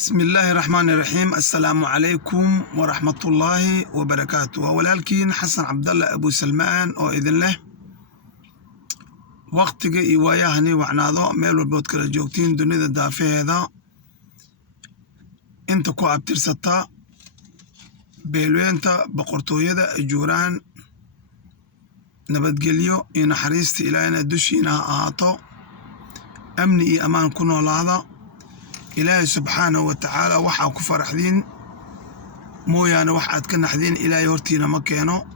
بسم الله الرحمن الرحيم. السلام عليكم ورحمة الله وبركاته. ولكن حسن عبد الله أبو سلمان أو إذن له وقت جاي وياهني وعناضو ميلو البودكاست جوكتين دنيا الدافع هذا أنت كو أبترستا بيلوينتا بقرطوية الجوران نبت جليو إن حريستي إلى أن دشينا أعطو أمني أمان كنو لهذا إلهي سبحانه وتعالى وحا كفرحدين مويانا وحاد كنحدين إلهي هورتينا مكينو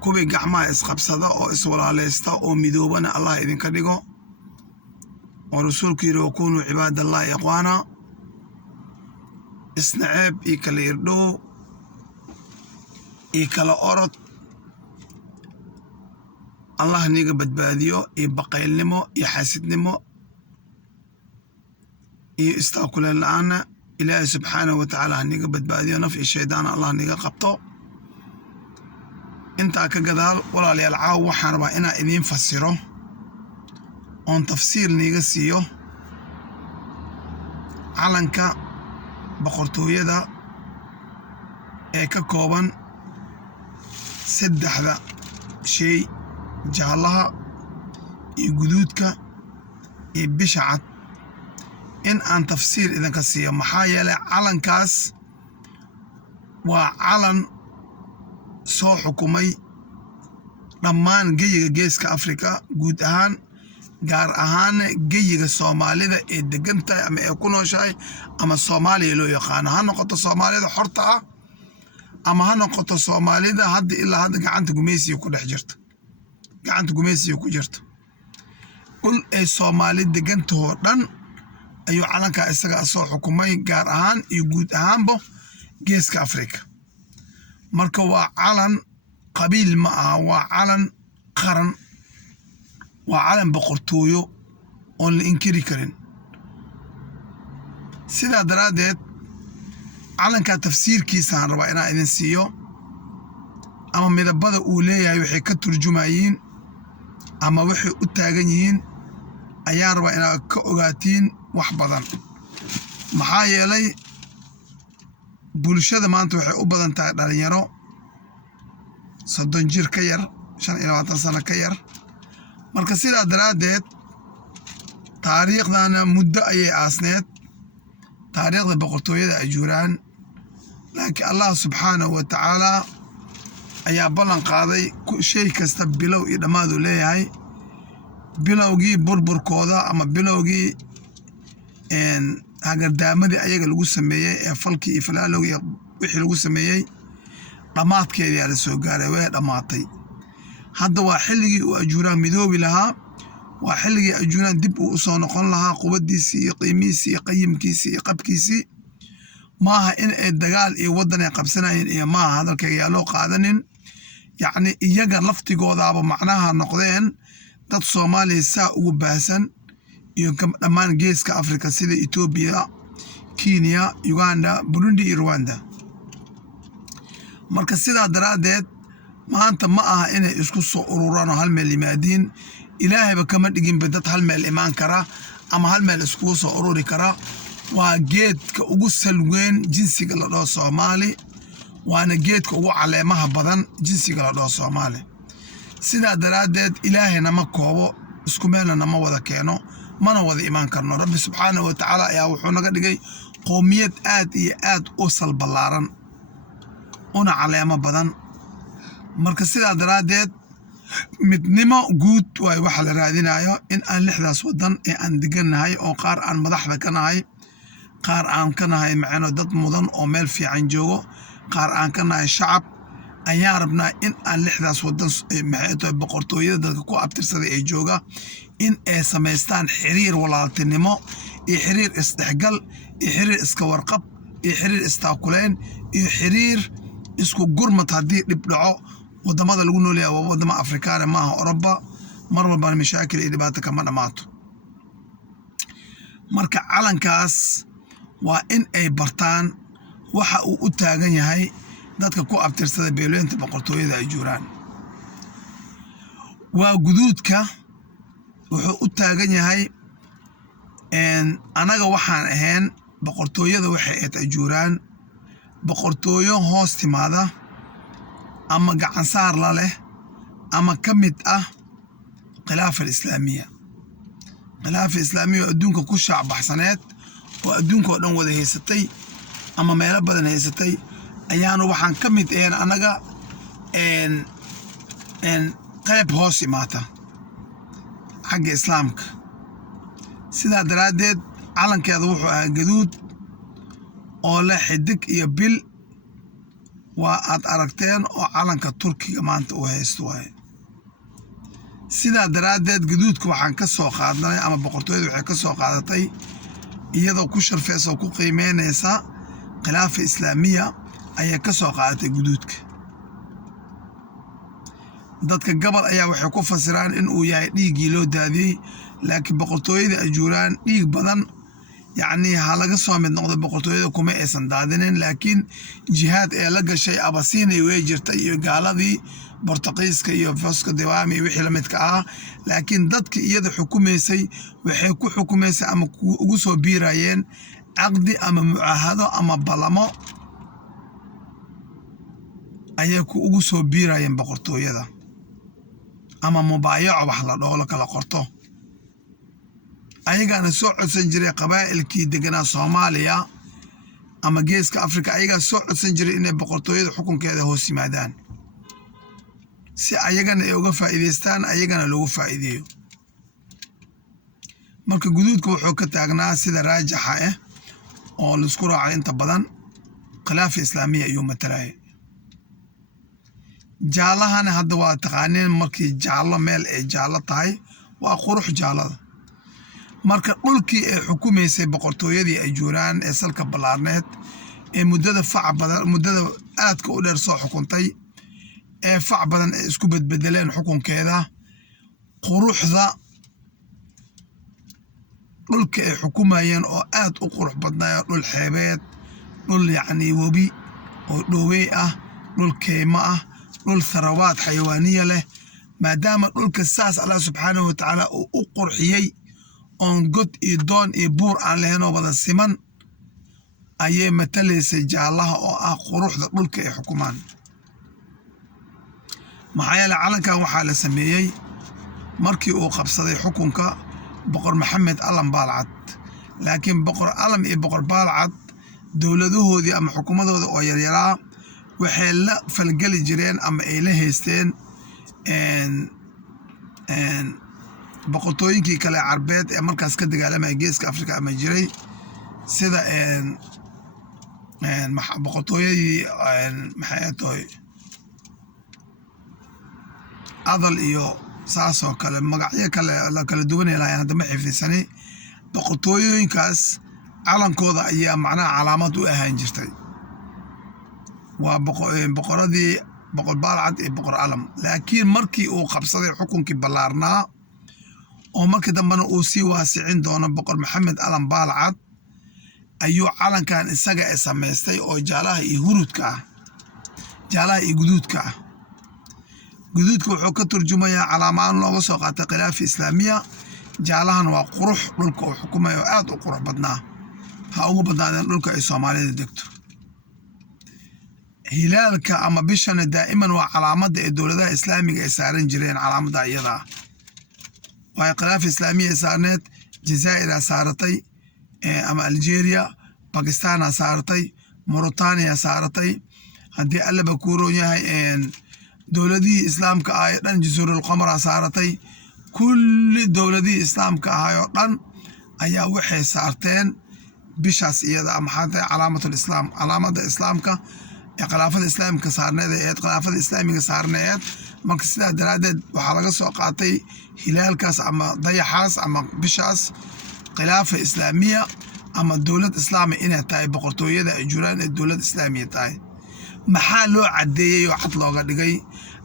كوبي قعما اسقبصدا أو اسولاليستا أو ميدوبنا الله إذن كدقو ورسولك يكونوا عباد الله إخوانا اسنعيب إيكالا يردو إيكالا أرد الله نيقى بدباديو يبقيل نمو يحاسد نمو يستاكل الآن إلهي سبحانه وتعالى هنيقى بدباديو نفع الشيطان الله نيقى قبطو انتا كقدال ولا ليالعاو وحاربا إنا إذين فسيرو اون تفسير نيقى سيو علنك بقرطوية دا ايكا كوبان سدح دا شيء جعلها يقدودك يبشعت إن أن تفسير إذا كسيه محايلة علن كاس وعلن سو حكومي لمان جيجا جيسكا أفريقيا جود أهان جار أهان جيجا الصومالي ذا إدقنتا أما يكونوا شيء أما الصومالي لو يقان هنقطة الصومالي ذا حرطة أما هنقطة الصومالي ذا هاد إلا هاد قعنت قميسي يكون حجرت قعنت قميسي يكون جرت كل الصومالي دقنته دن ayuu calanka isaga soo xukumay gaar ahaan iyo guud ahaanba geeska Afrika marka waa calan qabiil ma aha waa calan qaran waa calan boqortooyo oo la inkiri karin sida daraadeed calanka tafsiirkiisa aan rabaa inaan idin siiyo ama midabada uu leeyahay waxay ka turjumayeen ama waxay u taagan yihiin ayaan rabaa inaad ka ogaatiin wax badan maxaa yeelay bulshada maanta waxay u badan tahay dhalinyaro 30 jir ka yar 25 sano ka yar marka sidaa daraadeed taariikhdana muddo ayay aasneed taariikhda boqortooyada ajuuraan laakiin Allah subhanahu wa ta'ala ayaa ballan qaaday shay kasta bilow iyo dhamaad uu leeyahay bilowgii burburkooda ama bilowgii hagardaamadii ayaga lagu sameeyay ee falkii iyo falaalowgii wixii lagu sameeyay dhamaadkeedii la soo gaaray way dhamaatay hadda waa xilligii uu ajuuraan midoobi lahaa waa xilligii ajuuraan dib uu soo noqon lahaa quwadiisii iyo qiimihiisii iyo qayimkiisii iyo qabkiisii maaha in ay dagaal iyo wadan ay qabsanayeen iyo maaha hadalkayga loo qaadanin yacni iyaga laftigoodaaba macnaha noqdeen dad Soomaaliya saa ugu baahsan iyo dhammaan geeska Afrika sida Ethiopia, Kenya, Uganda, Burundi iyo Rwanda marka sidaa daraadeed maanta ma aha inay isku soo ururaan hal meel yimaadiin ilaahayba kama dhigin dad hal meel imaan kara ama hal meel isku soo ururi kara waa geedka ugu salweyn jinsiga la dhaho Soomaali waana geedka ugu caleemaha badan jinsiga la dhaho Soomaali sidaa daraadeed ilaahayna ma koobo isku meelna ma wada keeno mana wada imaan karno rabbi subhanahu wa ta'ala ayaa wuxuu naga dhigay qoomiyad aad iyo aad u salbalaaran una caleemo badan marka sidaa daraadeed midnimo guud way waxa la raadinayo in aan lixdaas wadan ee aan diganahay oo qaar aan madaxda ka nahay qaar aan ka nahay macno dad mudan oo meel fiican joogo qaar aan ka nahay shacab ayaan rabnaa in aan lixdaas wadan maxay boqortooyada dadka ku abtirsaday ay jooga in ay samaystaan xiriir walaaltinimo iyo xiriir isdhexgal iyo xiriir iska warqab iyo xiriir istaakuleen iyo xiriir isku gurmad haddii dhib dhaco wadamada lagu noolyahay waa wadamo Afrikaan maaha Oroba mar walba mashaakil iyo dhibaato kama dhamaato marka calankaas waa in ay bartaan waxa uu u taagan yahay dadka ku abtirsada beeleynta boqortooyada ajuuraan waa guduudka wuxuu u taagan yahay anaga waxaan ahayn boqortooyada waxay ahayd ajuuraan boqortooyo hoos timaada ama gacan saar la leh ama ka mid ah khilaafa islaamiya khilaafa islaamiya oo adduunka ku shaacbaxsaneed oo adduunka oo dhan wada haysatay ama meelo badan haysatay ayaanu waxaan ka mid ahayn anaga qayb hoos imaata xagga islaamka sidaa daraaddeed calankeeda wuxuu ahaa gaduud oo leh xidig iyo bil waa aad aragteen oo calanka turkiga maanta uu haysto waaye sidaa daraaddeed gaduudka waxaan ka soo qaadnay ama boqortooyada waxay ka soo qaadatay iyadoo ku sharfeysa oo ku qiimeynaysa khilaafa islaamiya ayay ka soo qaadatay gaduudka dadka gabal ayaa waxay ku fasiraan in uu yahay dhiiggii loo daadiyey laakiin boqortooyada ajuuraan dhiig badan yacni ha laga soo mid noqdo boqortooyada kuma aysan daadinin laakiin jihaad ee la gashay abasiinay way jirtay iyo gaaladii bortuqiiska iyo Vasco da Gama iyo wixii la midka ah laakiin dadkii iyada xukumaysay waxay ku xukumaysay ama ugu soo biirayeen caqdi ama mucaahado ama balamo ayay ku ugu soo biirayeen boqortooyada ama mubaayaco wax la dhaho la kala qorto ayagaana soo codsan jiray qabaa'ilkii deganaa Soomaaliya ama geeska Afrika ayagaa soo codsan jiray inay boqortooyada xukunkeeda hoos yimaadaan si ayagana ay uga faa'iideystaan ayagana loogu faa'iideeyo marka guduudka wuxuu ka taagnaa sida raajixa ah oo la isku raacay inta badan khilaafa islaamiya ayuu matalay jaalahana hadda waa taqaaneen markii jaallo meel ay jaallo tahay waa qurux jaallada marka dhulkii ay xukumaysay boqortooyadii ajuuraan ee salka ballaarneed ee muddada aadka u dheer soo xukuntay ee fac badan ay isku bedbedeleen xukunkeeda quruxda dhulka ay xukumayeen oo aad u qurux badnaayo dhul xeebeed dhul yacni webi oo dhoowey ah dhul keymo ah dhul tharawaad xayawaaniya leh maadaama dhulka saas Allah subxaanahu wa tacaala uu u qurxiyey oon god iyo doon iyo buur aan lahayn oo wada siman ayay matalaysay jaallaha oo ah quruxda dhulka ay xukumaan maxaa yeelay calankan waxaa la sameeyey markii uu qabsaday xukunka boqor maxamed alan baalcad laakiin boqor alam iyo boqor baalcad dowladahoodii ama xukuumadooda oo yaryaraa waxay la falgeli jireen ama ay la haysteen boqortooyinkii kale carbeed ee markaas ka dagaalamaya geeska Afrika ama jiray sida boqortooyadii maxay tahay adal iyo saasoo kale magacyo kale la kala duwan yahay hadda ma xifdisanay boqortooyinkaas calankooda ayaa macnaha calaamad u ahaan jirtay waa boqoradii boqor baalcad iyo boqor alam laakiin markii uu qabsaday xukunkii ballaarnaa oo markii dambena uu sii waasicin doono boqor maxamed alan baalcad ayuu calankan isaga ay samaystay oo jaalaha iyo hurudka ah jaalaha iyo guduudka ah guduudka wuxuu ka turjumayaa calaamaan looga soo qaatay khilaafa islaamiya jaalahan waa qurux dhulka uu xukumayo aad u qurux badnaa ha ugu badnaadeen dhulka ay Soomaalida degto hilaalka ama bishana daa'iman waa calaamadda ee dowladaha islaamiga ay saaran jireen calaamadda iyada waa khilaafa islaamiya saarneed Jazaa'ir saaratay ama Algeria Pakistan saaratay Mauritania saaratay haddii alla ba ku roon yahay dowladihii islaamka ah ee dhan Jasiirul Qamar saaratay kulli dowladihii islaamka ah oo dhan ayaa waxay saarteen bishaas iyada ama xataa calaamatul islaam calaamadda islaamka ee khilaafada islaamka saarneed ee khilaafada islaamiga saarneed marka sidaa daraaddeed waxaa laga soo qaatay hilaalkaas ama dayaxaas ama bishaas khilaafa islaamiya ama dowlad islaami inay tahay boqortooyada ajuuraan ee dowlad islaamiya tahay maxaa loo cadeeyay oo cad looga dhigay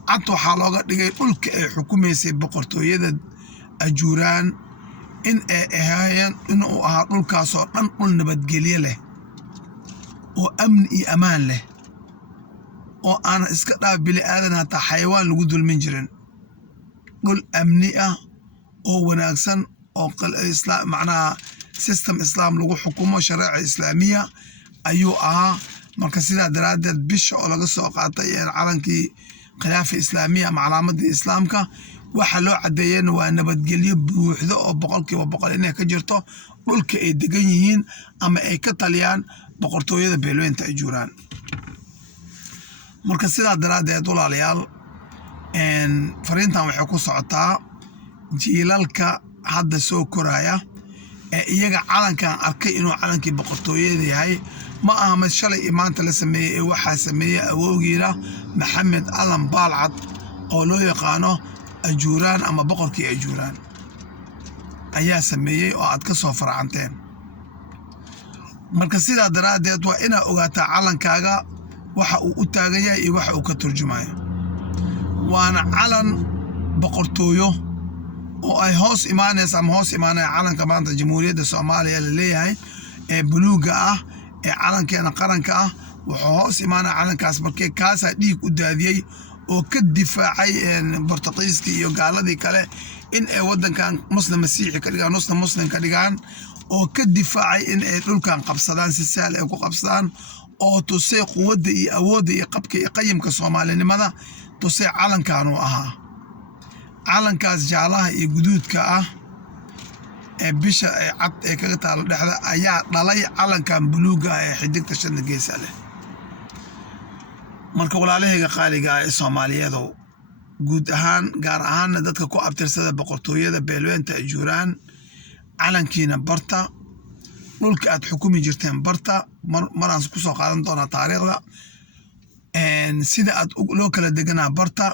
cad waxaa looga dhigay dhulka ay xukumaysay boqortooyada ajuuraan in ay ahaayeen inuu ahaa dhulkaasoo dhan dhul nabadgelye leh oo amni iyo amaan leh oo aan iska dhaaf bili aadan hataa xayawaan lagu dulmin jirin dhul amni ah oo wanaagsan oo macnaha system islaam lagu xukumo shariica islaamiya ayuu ahaa. marka sidaa daraadeed bisha oo laga soo qaatay calankii khilaafa islaamiya ama calaamadii islaamka waxa loo cadeeyeen waa nabadgelyo buuxda oo 100% inay ka jirto dhulka ay degan yihiin ama ay ka taliyaan boqortooyada beelweynta Ajuuraan. marka sidaa daraadeed walaalayaal fariintan waxay ku socotaa jiilalka hadda soo koraya ee iyaga calankan arkay inuu calankii boqortooyada yahay ma aha mid shalay maanta la sameeyay waxa sameeyay awowgiina Maxamed Alan Baalcad oo loo yaqaano Ajuuraan ama boqorkii Ajuuraan ayaa sameeyay oo aad ka soo farcanteen. marka sidaa daraadeed waa ina ogaataa calankaaga waxa uu u taagan yahay iyo waxa uu ka turjumayo. waana calan boqortooyo oo ay hoos imaanaysa ama hoos imaanaya calanka maanta jamhuuriyadda Soomaaliya la leeyahay ee buluuga ah ee calankeena qaranka ah. wuxuu hoos imaanaya calankaas markii kaasa dhiig u daadiyay oo ka difaacay Boortaqiiskii iyo gaaladii kale in ay wadankan muslim masiixi ka dhigaan muslim ka dhigaan oo ka difaacay in ay dhulkan qabsadaan si sahal ay ku qabsadaan oo tusay quwadda iyo awoodda iyo qabka iyo qayimka Soomaalinimada tusay calankan uu ahaa. calankaas jaalaha iyo guduudka ah ee bisha ay cad ee kaga taalo dhexda ayaa dhalay calankan buluuga ee xidigta shanta gees leh. marka walaalahayga qaaliga ah ee Soomaaliyeed guud ahaan gaar ahaan dadka ku abtirsada boqortooyada beelweynta Ajuuraan calankiina barta dhulka aad xukumi jirteen barta maraan ku soo qaadan doona taariikhda sida aad loo kala deganaa barta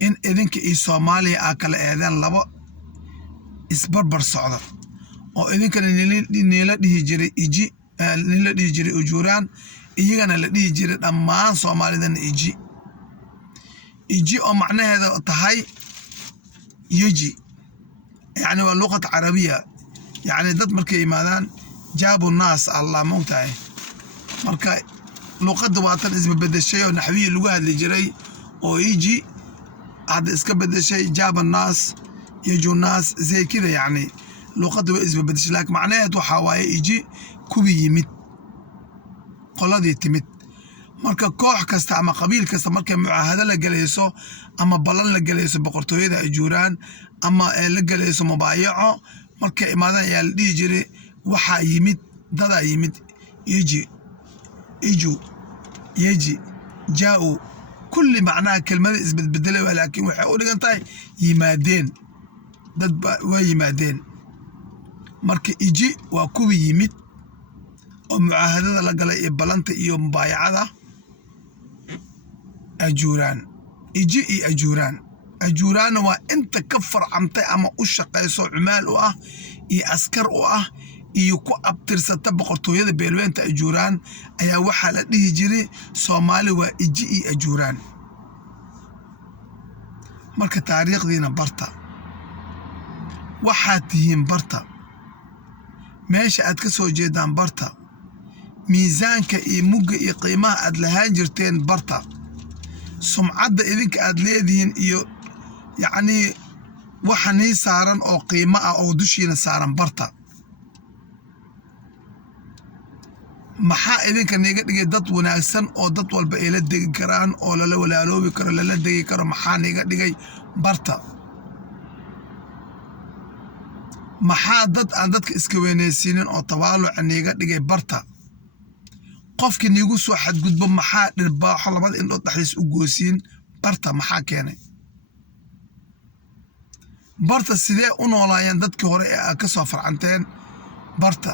in idinka iyo Soomaaliya kala eedeen laba isbarbar socda oo idinkana nila dhihi jiray iji nila dhihi jiray Ajuuraan iyagana la dhihi jiray dhammaan Soomaalidan iji oo macnaheedu tahay يجي يعني واللغة عربية يعني ضد مركي مادان جابوا الناس الله موتاي مركا لغة دواتن إذا بدأ الشيء ونحويه اللغة اللي جري ويجي هذا إسكا بدأ الشيء جاب الناس يجوا الناس زي كذا يعني لغة إذا بدأ الشيء لك معناه وحواي يجي كوبي يمت قلادي تمت marka koox kasta ama qabiil kasta markay mucaahada la galayso ama balan la galayso boqortooyada Ajuuraan ama la galayso mubaayaco markay imaadaan ayaa la dhigi jiray waxa yimid dada yimid يجي جاءوا كل معناها كلمة isbedbedelay laakiin waxay u dhigan tahay yimaadeen dad waa yimaadeen marka iji waa kuwi yimid oo mucaahadada la galay ee balanta iyo mubaayacada أجوران إجي أجوران أجوران وأنت كفر عمتي أما أشقيسو عمال وأه إي أسكر وأه إيكو أبترسة بقرطو يد بيلوين تأجوران أيا وحالة ليه جري صومالي وإجي أجوران مركة تاريخ دينا برتا وحاتيين برتا ماشي أتكسو جيدان برتا ميزانك إي موغ إي قيمة أدلهان جرتين برتا سمعد إذنك أدليدين إيو يعني وحني سارن أو قيمة أو دشين سارن برتا maxaa idinka niga dhigay dad wanaagsan oo dad walba ay la degi karaan oo la walaaloobi karo la degi karo maxaa niga dhigay barta maxaa dad aan dadka iska weynaysiinin oo tawaaluc niga dhigay barta qofki nigu soo xadgudbo maxaa dhirbaaxo labada indhood dhaxlis u goosiin barta maxaa keenay barta sidee u noolaayeen dadkii hore ee ka soo farcanteen barta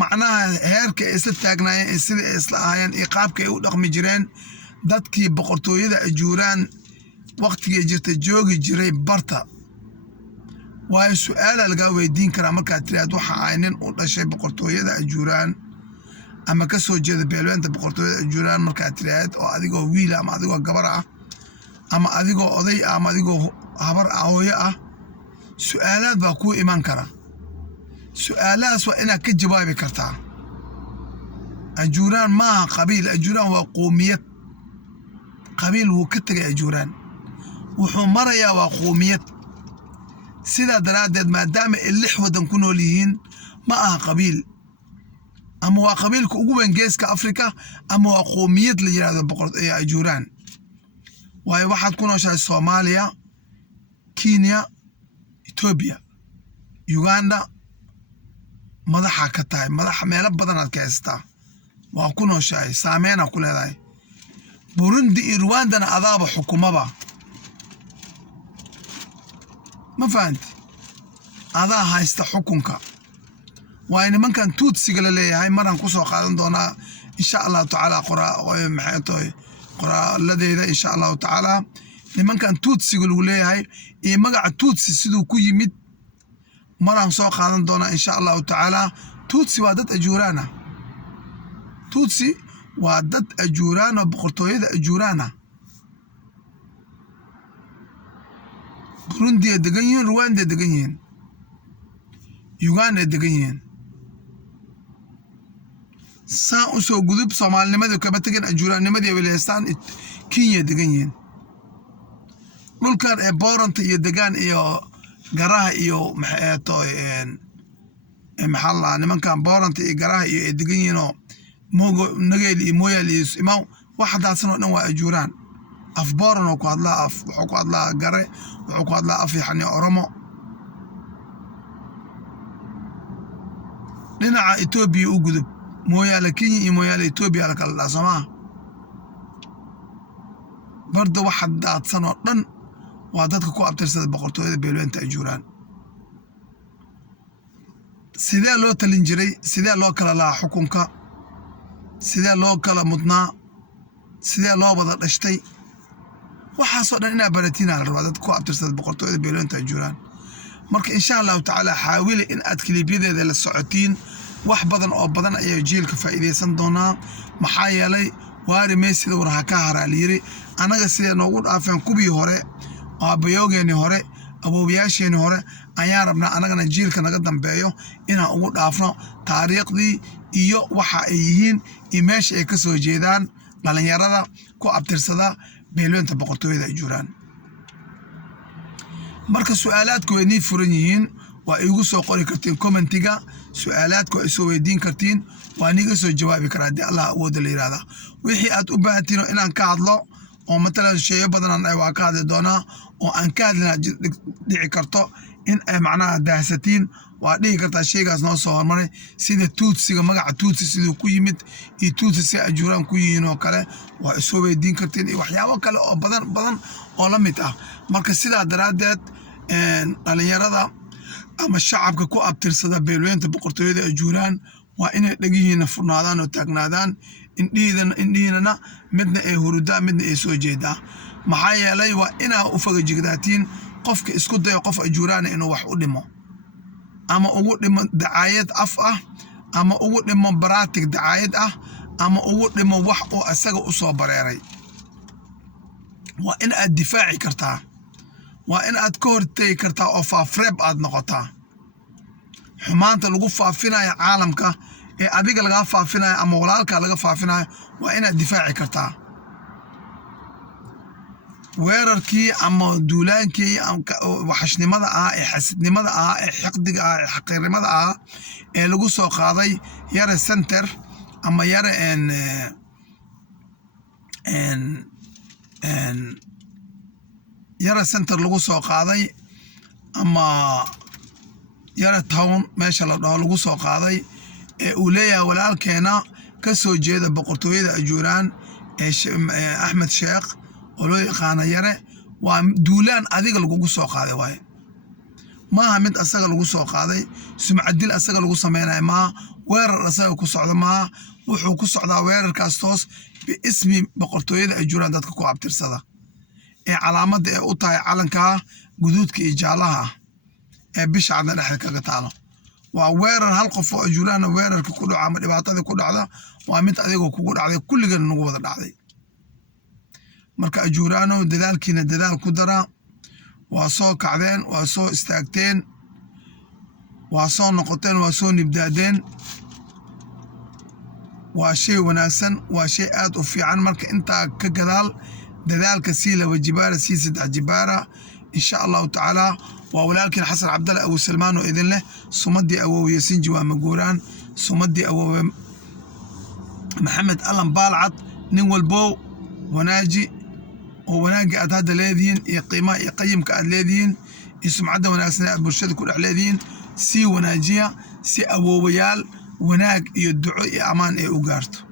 معناها هيرك إسلا تاجناين إسلا إسلاهاين إيقابك أو رقم جيران دتكي بقرطوية أجوران وقت يجرت الجوج جري برتا واي سؤال الجاوي دين كرامك كاترياد وحا عينين ولا شيء بقرطوية أجوران أما كسو جد بيلوان بقرطوية أجوران مركاترياد أو أديكو ويلا أما أديكو جبرة أما أديكو أضي أما أديكو هبر أهوية سؤالات باكو إيمان كرا سؤالات وإنا كجوابي كرتا أجوران ما قبيل أجوران وقومية قبيل وكتر أجوران وحمريا وقومية sidaa daraaddeed maadaama ay 6 waddan ku nool yihiin ma aha qabiil ama waa qabiilka ugu weyn geeska Afrika ama waa qoomiyad la yiraahdo ajuuraan waayo waxaad ku nooshahay Soomaaliya Kenya Ethiopia Uganda madaxa ka tahay madaxa meelo badan aad ka haystaa waa ku nooshahay saameyn ku leedahay Burundi iyo Rwanda adaaba xukumaba ma fahanti adaa haysta xukunka waa in mankan tuutsiga la leeyahay maran ku soo qaadan doonaa insha Allah taala qoraalladeeda insha Allah taala nimankan tuutsiga lagu leeyahay iyo magaca tuutsi sidoo ku yimid maran soo qaadan doonaa insha Allah taala tuutsi waa dad ajuuraana tuutsi waa dad ajuuraana boqortooyada ajuuraana Burundi degan yihiin Rwanda degan yihiin Uganda degan yihiin saa u soo gudub Soomaalinimada ka batagan ajuuraanimadii walaastaan Kenya degan yihiin dhulkan ee booranta iyo degan iyo garaha iyo maxalla nimankan booranta iyo garaha iyo degan yihiin mogo nageel iyo moyal iyo imaw waxdaasna dhan waa ajuuraan af boorano ku hadlaa af wuxuu ku hadlaa gare wuxuu ku hadlaa af yaxni oromo dhinaca Ethiopia u gudub mooyaale Kenya iyo mooyaale Ethiopia la kala dhaasama bardo waxa daadsan oo dhan waa dadka ku abtirsada boqortooyada beelweynta ajuuraan sidee loo talin jiray sidee loo kala laa xukunka sidee loo kala mudnaa sidee loo wada dhashtay waxaasoo dhan inaa baratina la rabaa dadka ku abtirsada boqortooyada beelweynta ajuuraan marka insha Allah taala xaawili in aad kiliibyadeeda la socotiin wax badan oo badan ayaa jiilka faa'iideysan doonaa maxaa yeelay waari meesida waraha ka haraaliyiri anaga sidee noogu dhaafeen kubii hore aabayoogeeni hore aboobiyaasheeni hore ayaan rabnaa anagana jiilka naga dambeeyo inaan ugu dhaafno taariikhdii iyo waxa ay yihiin iyo meesha ay ka soo jeedaan dhalinyarada ku abtirsada beelweynta boqortooyada ajuuraan marka su'aalaadku way nii furan yihiin waa igu soo qori kartiin commentiga su'aalaadku ay soo weydiin kartiin waa niga soo jawaabi karaa haddii Allah awooda la yiraahdo wixii aad u baahatiin inaan ka hadlo oo matalan sheeyo badan ay waa ka hadli doonaa oo aan ka hadlina dhici karto in ay macnaha daahsatiin waa dhici kartaa sheygaas noo soo hormaray sida tuutsiga magaca tuutsi sidoo ku yimid iyo tuutsi si ajuuraan ku yihiin oo kale waa isoo weydiin kartiin iyo waxyaabo kale oo badan oo la mid ah marka sidaa daraaddeed dhalinyarada ama shacabka ku abtirsada beelweynta boqortooyada ajuuraan waa inay dhagihiina furnaadaan oo taagnaadaan indhihiinana midna ay hurudaan midna ay soo jeedaa maxaa yeelay waa inaa u fagajigdaatiin qofka isku dayo qof ajuuraana inuu wax u dhimo ama ugu dhimo dacaayad af ah ama ugu dhimo baraatig dacaayad ah ama ugu dhimo wax oo asaga u soo bareeray waa in aad difaaci kartaa waa in aad ka hortagi kartaa oo faafreeb aad noqotaa xumaanta lagu faafinayo caalamka ee adiga laga faafinayo ama walaalka laga faafinayo waa inaad difaaci kartaa weerarkii ama duulaankii waxashnimada ah ee xasidnimada ah ee xiqdiga ah ee xaqiirnimada ah ee lagu soo qaaday yare center ama yare yare center lagu soo qaaday ama yare town meesha la dhaho lagu soo qaaday ee uu leeyahay walaalkeena ka soo jeeda boqortooyada ajuuraan ee Axmed Sheekh oo loo yaqaan yare waa duulaan adiga lagu soo qaaday waay maaha mid asaga lagu soo qaaday sumcadil asaga lagu sameeyay ma weerar asaga ku socdo ma wuxuu ku socdaa weerarkaas toos biismi boqortooyada ajuuraan dadka ku abtirsada ee calaamada ee u tahay calanka guduudka iyo jaalaha ee bisha cadna dhexda kaga taalo waa weerar hal qof oo ajuuraan weerarka ku dhaca ama dhibaatada ku dhacda waa mid adiga kugu dhacday kulligan nagu wada dhacday marka ajuuraano dadaalkiina dadaal ku dara waa soo kacdeen waa soo istaagteen waa soo noqoteen waa soo nibdaadeen waa shay wanaagsan waa shay aad u fiican marka intaa ka gadaal dadaalka sii laba jibaara sii saddex jibaara insha Allah taala ولكن حسن عبد الله أبو سلمان وإذن له صمدي أبو ياسين جوا مجوران صمدي أبو محمد ألم بالعط نول بو وناجي وناجي أتاد الذين يقيم كالذين اسم عدا وناسنا برشاد كل الذين سي وناجية سي أبو ويال وناج يدعو أمان أوجارت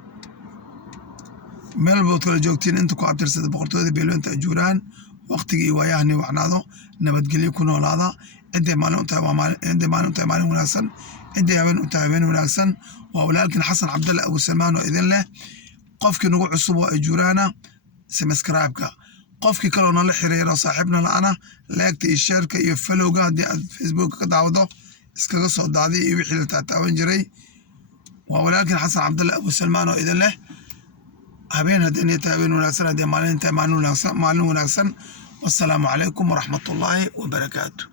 meel bood kala joogtiin inta ku abtirsada boqortooyada beeloonta ajuuraan waqtigii waayahani waxnaado nabadgelyo ku noolaada intay maalin u tahay maalin wanaagsan intay habeen u tahay habeen wanaagsan waa walaalkin xasan cabdalle abu salmaan oo idin leh qofkii nagu cusub oo ajuuraana subscribe-ka qofkii kaloo nala xiriiro saaxiibna la'ana like iyo share-ka iyo follow-ga haddii aad Facebook ka daawado iskaga soo daadiy iyo wixii la taataaban jiray waa walaalkin xasan cabdalle abu salmaan oo idin leh habeen haddii inta habeen wanaagsan haddii maalin inta maalin wanaagsan والسلام عليكم ورحمة الله وبركاته.